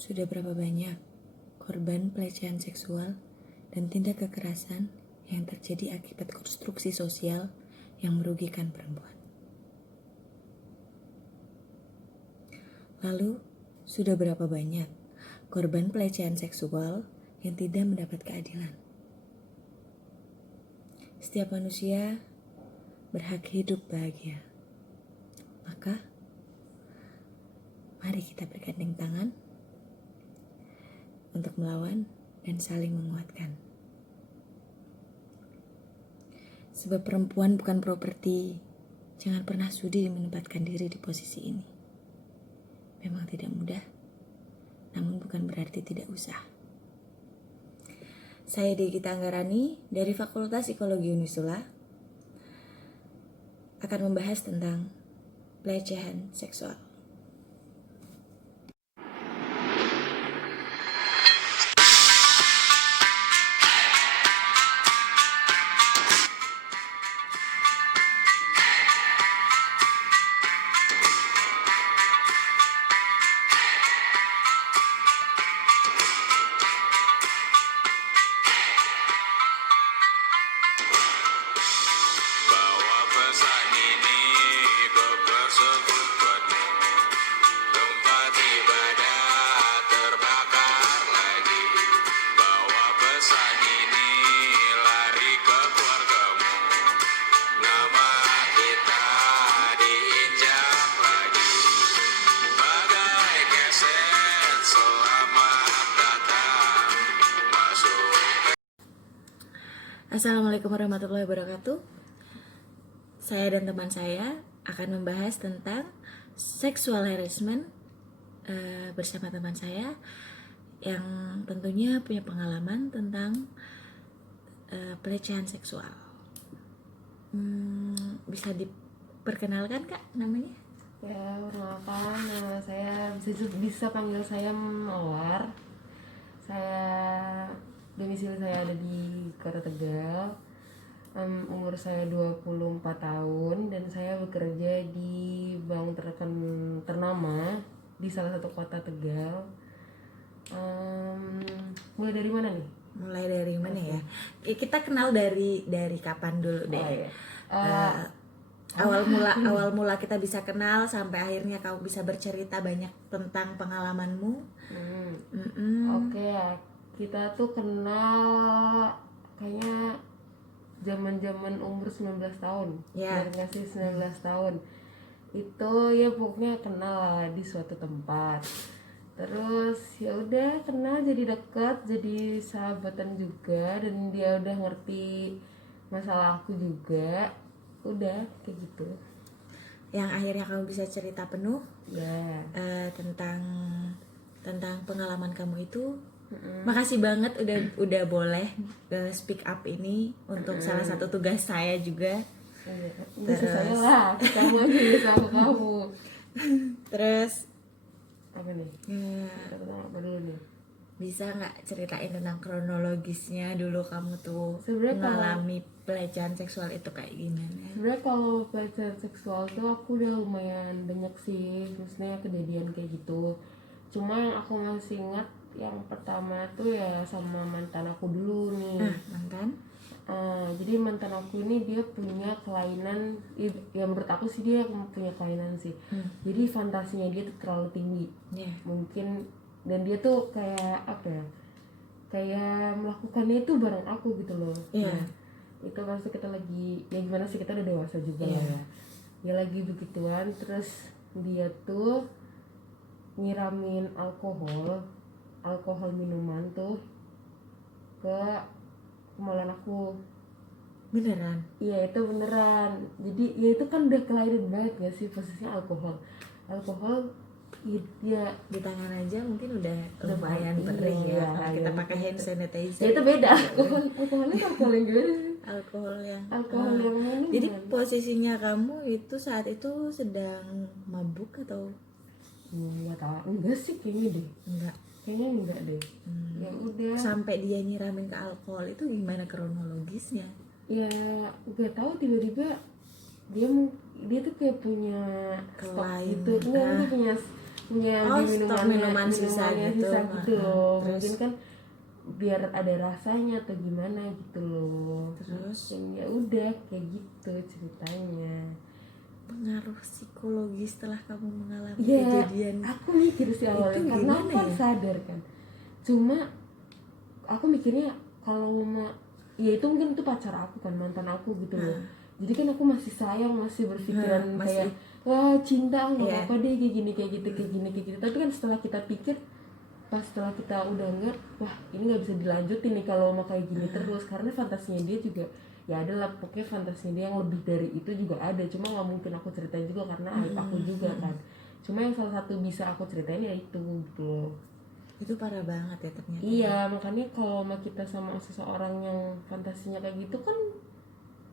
Sudah berapa banyak korban pelecehan seksual dan tindak kekerasan yang terjadi akibat konstruksi sosial yang merugikan perempuan? Lalu, sudah berapa banyak korban pelecehan seksual yang tidak mendapat keadilan? Setiap manusia berhak hidup bahagia. Maka, mari kita bergandeng tangan untuk melawan dan saling menguatkan. Sebab perempuan bukan properti, jangan pernah sudi menempatkan diri di posisi ini. Memang tidak mudah, namun bukan berarti tidak usah. Saya Degita Anggarani dari Fakultas Psikologi Unisula akan membahas tentang pelecehan seksual. Assalamualaikum warahmatullahi wabarakatuh. Saya dan teman saya akan membahas tentang sexual harassment bersama teman saya yang tentunya punya pengalaman tentang pelecehan seksual. Bisa diperkenalkan Kak namanya? Ya, perkenalkan, nama saya bisa panggil saya Mawar. Domisili saya ada di Kota Tegal. Umur saya 24 tahun dan saya bekerja di bank ternama di salah satu kota Tegal. Mulai dari mana nih? Mulai dari mana ya? Kita kenal dari kapan dulu deh. Awal mula kita bisa kenal sampai akhirnya kamu bisa bercerita banyak tentang pengalamanmu. Oke ya, kita tuh kenal kayaknya zaman umur 19 tahun. Ya. Biar nggak sih 19 tahun. Itu ya pokoknya kenal lah di suatu tempat. Terus ya udah kenal, jadi dekat, jadi sahabatan juga, dan dia udah ngerti masalah aku juga. Udah kayak gitu. Yang akhirnya kamu bisa cerita penuh Ya. tentang pengalaman kamu itu. Makasih banget udah boleh speak up ini untuk salah satu tugas saya juga. Terus saya lah, kamu aja bisa aku kamu. Terus Apa nih? Apa dulu nih? Bisa nggak ceritain tentang kronologisnya dulu kamu tuh Sebenarnya mengalami pelecehan seksual itu kayak gimana? Sebenarnya kalau pelecehan seksual tuh aku udah lumayan banyak sih, maksudnya kejadian kayak gitu. Cuma yang aku masih ingat yang pertama tuh ya sama mantan aku dulu nih. Mantan? Jadi mantan aku ini dia punya kelainan, ya menurut aku sih dia punya kelainan sih. Jadi fantasinya dia tuh terlalu tinggi. Yeah. Mungkin, dan dia tuh kayak apa ya? Kayak melakukannya itu bareng aku gitu loh. Yeah. Nah, itu pasti kita lagi, ya gimana sih, kita udah dewasa juga lah ya. Dia lagi begituan, terus dia tuh nyiramin alkohol minuman tuh ke kemaluan aku. Beneran? Iya, itu beneran. Jadi ya itu kan udah kelainan banget gak sih posisinya alkohol ya di tangan aja mungkin udah lumayan perih ya. Kalau kita pakai hand sanitizer. Ya itu beda. Alkoholnya yang gimana sih? Alkohol yang minuman. Jadi posisinya kamu itu saat itu sedang mabuk atau? Nggak tahu, enggak sih kayaknya deh. Kayaknya enggak deh. Ya udah. Sampai dia nyiramin ke alkohol itu gimana kronologisnya? Ya nggak tahu, tiba-tiba dia tuh kayak punya stok gitu. Enggak, dia punya Oh, di stok minuman sisa gitu. gitu loh. Terus? Mungkin kan biar ada rasanya atau gimana gitu loh. Terus? Dan ya udah kayak gitu ceritanya. Pengaruh psikologi setelah kamu mengalami Ya kejadian aku mikir sih awalnya itu karena aku gimana kan ya? sadar kan. Cuma aku mikirnya kalau ya itu mungkin itu pacar aku kan, mantan aku gitu loh. Jadi kan aku masih sayang, masih berpikiran masih. kayak wah cinta nggak Iya. apa-apa deh kayak gini kayak gitu kayak gini kayak gitu. Tapi kan setelah kita pikir, pas setelah kita udah nggak, wah ini nggak bisa dilanjutin nih kalau mau kayak gini terus, karena fantasinya dia juga ya adalah pokoknya fantasinya dia yang lebih dari itu juga ada. Cuma nggak mungkin aku ceritain juga karena aib aku juga kan. Cuma yang salah satu bisa aku ceritain ya itu gitu loh. Itu parah banget ya ternyata. Iya, makanya kalau sama kita sama seseorang yang fantasinya kayak gitu kan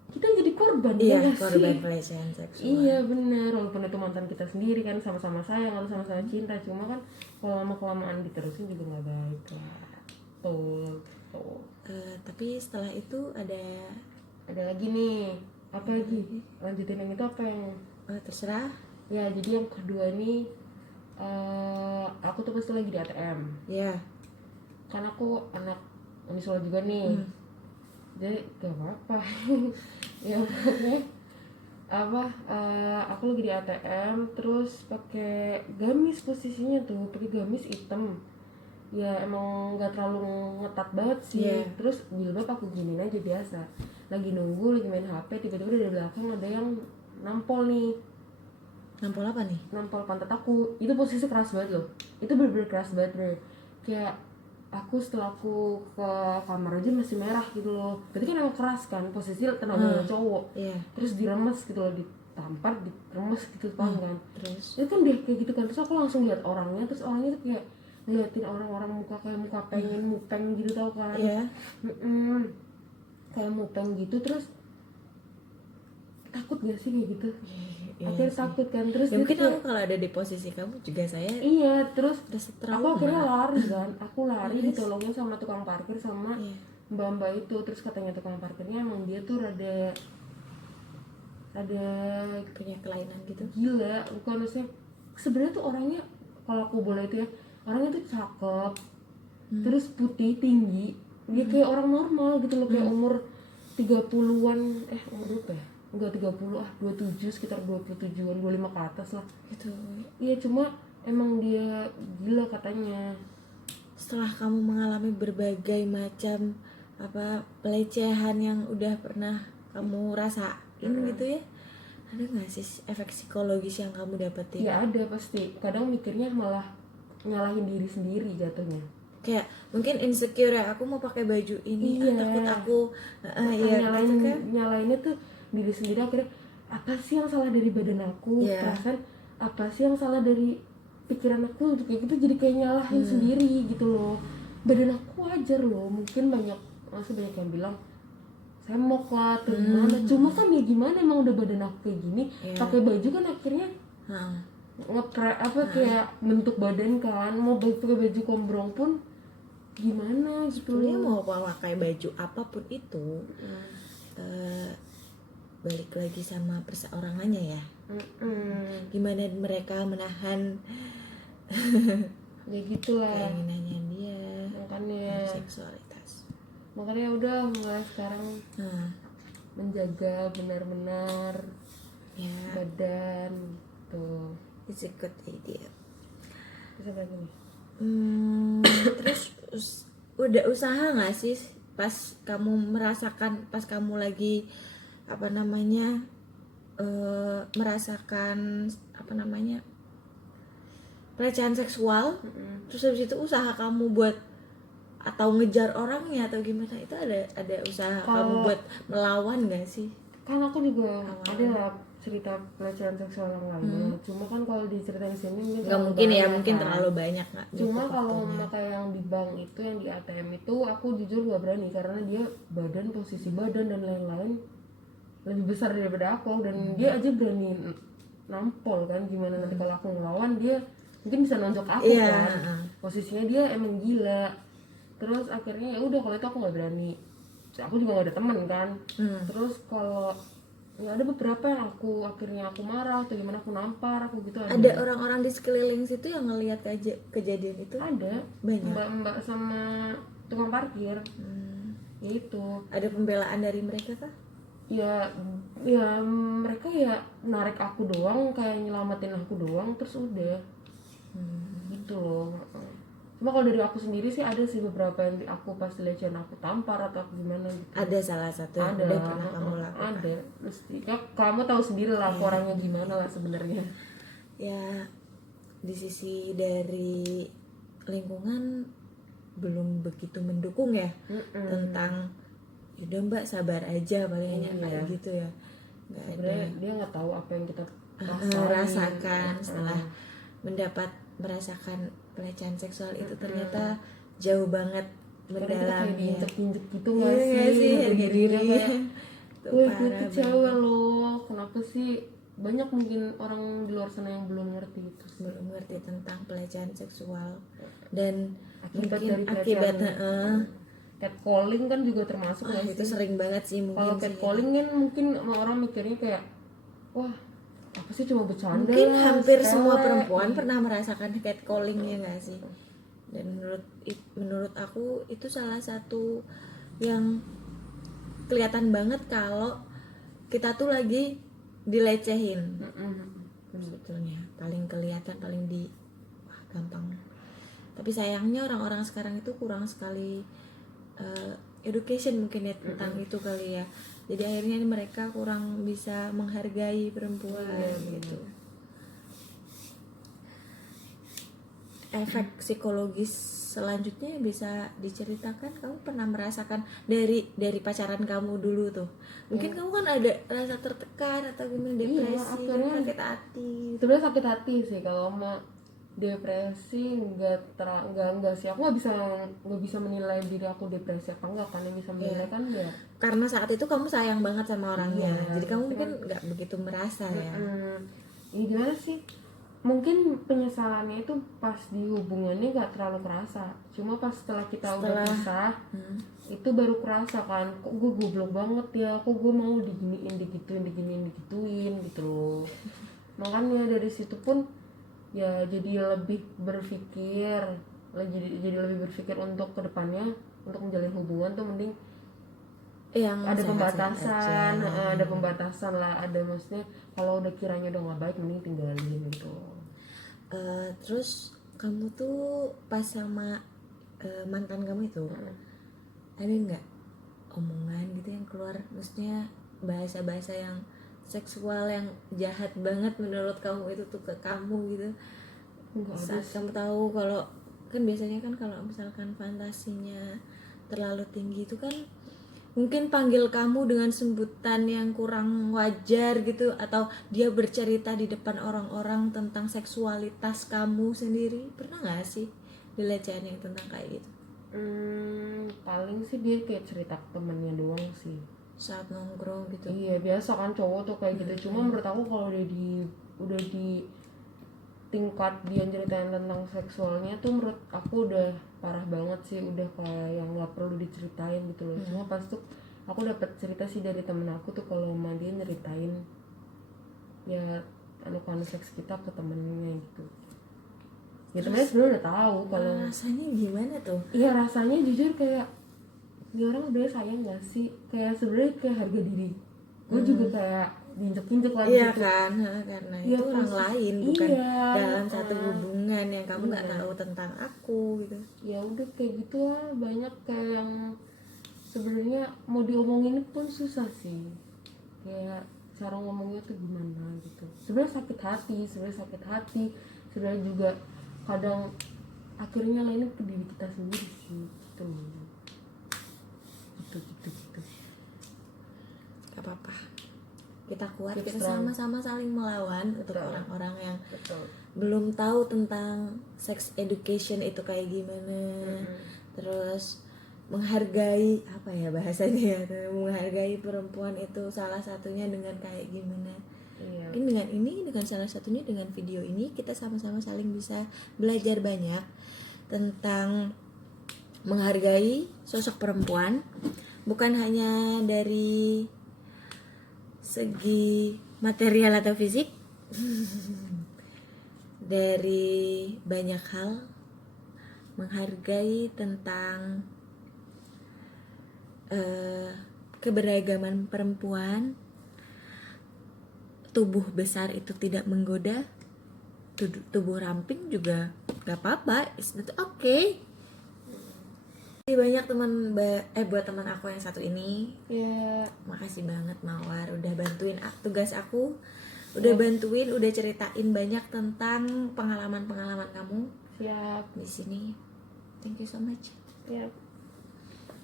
kita jadi korban. Iya, ya nggak korban sih? pelecehan seksual. Iya benar, walaupun itu mantan kita sendiri kan, sama-sama sayang atau sama-sama cinta, cuma kan kalau lama kelamaan diterusin juga nggak baik lah. Tuh. Tapi setelah itu Ada lagi nih, apa lagi? Lanjutin yang itu apa yang? terserah. Ya jadi yang kedua nih, aku tuh pasti lagi di ATM. Ya. Kan aku anak Unisula juga nih, jadi gak apa-apa. Ya pokoknya aku lagi di ATM terus pakai gamis, posisinya tuh pakai gamis hitam. Ya emang nggak terlalu ngetat banget sih. Yeah. Terus jilbab aku giniin aja biasa. Lagi nunggu, lagi main HP, tiba-tiba dari belakang ada yang nampol nih. Nampol apa nih? Nampol pantat aku. Itu posisi keras banget loh. Itu bener-bener keras banget bro. Kayak aku setelah aku ke kamar aja masih merah gitu loh. Berarti kan emang keras kan, posisi tenaga cowok. Iya. Terus diremes gitu loh, ditampar, diremes gitu paham kan. Terus? Itu kan deh kayak gitu kan. Terus aku langsung lihat orangnya, terus orangnya tuh kayak ngeliatin orang-orang muka kayak muka pengen mupeng gitu tau kan. Iya. Kayak mupeng gitu. Terus takut gak sih kayak gitu? Iya Akhirnya sih. takut kan. Terus Ya dia mungkin tuh aku kalau ada di posisi kamu juga saya iya, terus rasa aku trauma. akhirnya lari kan. Aku lari Yes. ditolongin sama tukang parkir sama Iya. mbak-mbak itu. Terus katanya tukang parkirnya emang dia tuh rada Punya kelainan gitu. gila, bukan maksudnya sebenarnya tuh orangnya, kalau aku boleh itu ya, orangnya tuh cakep, terus putih, tinggi, dia kayak orang normal gitu loh, kayak umur 30-an, umur berapa ya? Enggak 30, 27, sekitar 27-an, 25 ke atas lah. Gitu. Iya, cuma emang dia gila katanya. Setelah kamu mengalami berbagai macam pelecehan yang udah pernah kamu rasain gitu ya, ada nggak sih efek psikologis yang kamu dapetin? Ya ada pasti. Kadang mikirnya malah nyalahin diri sendiri jatuhnya. Kayak mungkin insecure ya, aku mau pakai baju ini, Iya. takut aku ya nyalain, gitu kan. nyalainnya tuh diri sendiri. Akhirnya apa sih yang salah dari badan aku? Iya. Perasaan apa sih yang salah dari pikiran aku? Kayak gitu, jadi kayak nyalahin sendiri gitu loh. Badan aku wajar loh, mungkin masih banyak yang bilang semok lah atau gimana. Cuma kan ya gimana, emang udah badan aku kayak gini, pakai baju kan akhirnya kayak bentuk badan kan. Mau pakai baju kombrong pun gimana gitu. Sebetulnya mau pakai baju apapun itu, balik lagi sama perseorangannya ya. Gimana mereka menahan Ya gitulah keinginannya dia, makanya seksualitas. udah mulai sekarang menjaga benar-benar Ya, badan tuh. it's a good idea. Terus apa lagi nih? Terus udah usaha nggak sih pas kamu merasakan, pas kamu lagi merasakan pelecehan seksual, terus habis itu usaha kamu buat atau ngejar orangnya atau gimana, itu ada usaha kamu buat melawan nggak sih? Kan aku juga ada cerita pelecehan seksual yang lainnya. Cuma kan kalau diceritain di sini Nggak mungkin ya, mungkin kan. terlalu banyak nggak. Cuma kalau kayak yang di bank itu, yang di ATM itu, aku jujur gak berani karena dia posisi badan dan lain-lain lebih besar daripada aku, dan dia aja berani nampol kan. Gimana nanti kalau aku ngelawan, dia mungkin bisa nonjok aku kan. Posisinya dia emang gila. Terus akhirnya ya udah, kalau itu aku nggak berani. Aku juga gak ada temen kan. Terus kalau Ya ada beberapa yang akhirnya aku marah atau gimana, aku nampar aku gitu Ada orang-orang di sekeliling situ yang ngelihat kejadian itu? ada Banyak. mbak-mbak sama tukang parkir. Ya itu Ada pembelaan dari mereka kah? ya ya mereka ya narik aku doang, kayak nyelamatin aku doang, terus udah gitu loh. Cuma kalau dari aku sendiri sih ada sih beberapa yang aku pas dilecehin aku tampar atau aku gimana gitu. Ada salah satu yang Ada, udah pernah kamu lakukan? ada mesti ya, kamu tahu sendiri lah aku orangnya gimana lah sebenarnya. Ya, di sisi dari lingkungan belum begitu mendukung ya tentang udah mbak sabar aja paling hanya kayak gitu ya, nggak ada Sebenarnya dia nggak tahu apa yang kita merasakan setelah merasakan pelecehan seksual itu ternyata jauh banget karena kita kayak mendalamnya. diinjek-injek gitu Iya nggak sih nggak sih, harga dirinya diri kayak itu wah gue parah tuh cewek loh, kenapa sih banyak mungkin orang di luar sana yang belum ngerti itu sih. belum ngerti tentang pelecehan seksual dan Akibat mungkin dari akibat pelecehan. Catcalling kan juga termasuk nggak itu sih? sering banget sih Kalau mungkin sih. catcalling kan mungkin sama orang mikirnya kayak wah apa sih cuma bercanda Mungkin lah, hampir sepele. semua perempuan pernah merasakan catcalling ya nggak sih? Dan menurut aku itu salah satu yang kelihatan banget kalau kita tuh lagi dilecehin. Sebetulnya paling kelihatan, paling gampang. Tapi sayangnya orang-orang sekarang itu kurang sekali education mungkin ya tentang itu kali ya. Jadi akhirnya mereka kurang bisa menghargai perempuan gitu. Efek psikologis selanjutnya yang bisa diceritakan, kamu pernah merasakan dari pacaran kamu dulu tuh? Mungkin kamu kan ada rasa tertekan atau gimana, depresi, sakit hati. Sebenarnya sakit hati sih kalau sama depresi enggak sih, aku nggak bisa menilai diri aku depresi apa enggak, kan yang bisa menilai kan ya karena saat itu kamu sayang banget sama orangnya, jadi kamu mungkin nggak begitu merasa ya. Ya gimana sih, mungkin penyesalannya itu pas di hubungannya nggak terlalu kerasa, cuma pas setelah kita udah pisah itu baru kerasa kan, kok gue goblok banget ya, kok gue mau diginiin gitu loh. Makanya dari situ pun ya jadi lebih berpikir untuk kedepannya, untuk menjalin hubungan tuh mending yang ada sehat-sehat pembatasan lah, ada maksudnya kalau udah kiranya udah nggak baik mending tinggalin gitu. Terus kamu tuh pas sama mantan kamu itu ada nggak omongan gitu yang keluar, maksudnya bahasa-bahasa yang seksual yang jahat banget menurut kamu itu tuh ke kamu gitu? Saat kamu tahu kalau kan biasanya kan kalau misalkan fantasinya terlalu tinggi itu kan mungkin panggil kamu dengan sebutan yang kurang wajar gitu, atau dia bercerita di depan orang-orang tentang seksualitas kamu sendiri. Pernah nggak sih dilecehin yang tentang kayak gitu? Paling sih dia kayak cerita ke temennya doang sih Saat nongkrong gitu. Iya biasa kan cowok tuh kayak gitu. Cuma menurut aku kalau udah di tingkat dia ceritain tentang seksualnya tuh menurut aku udah parah banget sih, udah kayak yang nggak perlu diceritain gitu loh. Cuma pas tuh aku dapat cerita sih dari temen aku tuh kalau sama dia nyeritain ya anukan seks kita ke temennya gitu. Ya temennya sebenarnya udah tahu kalau rasanya gimana tuh. Iya rasanya jujur kayak dia orang udah sayang gak sih, kayak sebenarnya kayak harga diri gue juga kayak diinjek-injek lagi iya gitu. kan, karena Ya, itu orang lain bukan dalam satu hubungan yang kamu nggak tahu tentang aku gitu. Ya udah kayak gitu lah, banyak kayak yang sebenarnya mau diomongin pun susah sih, kayak cara ngomongnya tuh gimana gitu. Sebenarnya sakit hati sebenarnya juga kadang akhirnya lainnya ke diri kita sendiri sih gitu. Gak apa-apa, kita kuat, kita sama-sama saling melawan untuk orang-orang yang belum tahu tentang sex education itu kayak gimana. Terus menghargai apa ya bahasanya ya, menghargai perempuan itu salah satunya dengan kayak gimana. Mungkin dengan salah satunya dengan video ini kita sama-sama saling bisa belajar banyak tentang menghargai sosok perempuan, bukan hanya dari segi material atau fisik, dari banyak hal, menghargai tentang keberagaman perempuan. Tubuh besar itu tidak menggoda, tubuh ramping juga gak apa-apa, it's not okay. Banyak buat teman aku yang satu ini, Ya, makasih banget Mawar udah bantuin tugas aku, udah bantuin, udah ceritain banyak tentang pengalaman-pengalaman kamu siap. di sini. Thank you so much. Ya.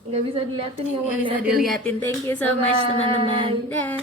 Nggak bisa diliatin, nggak mau Bisa diliatin. diliatin. Thank you so much Bye-bye. teman-teman. Dah.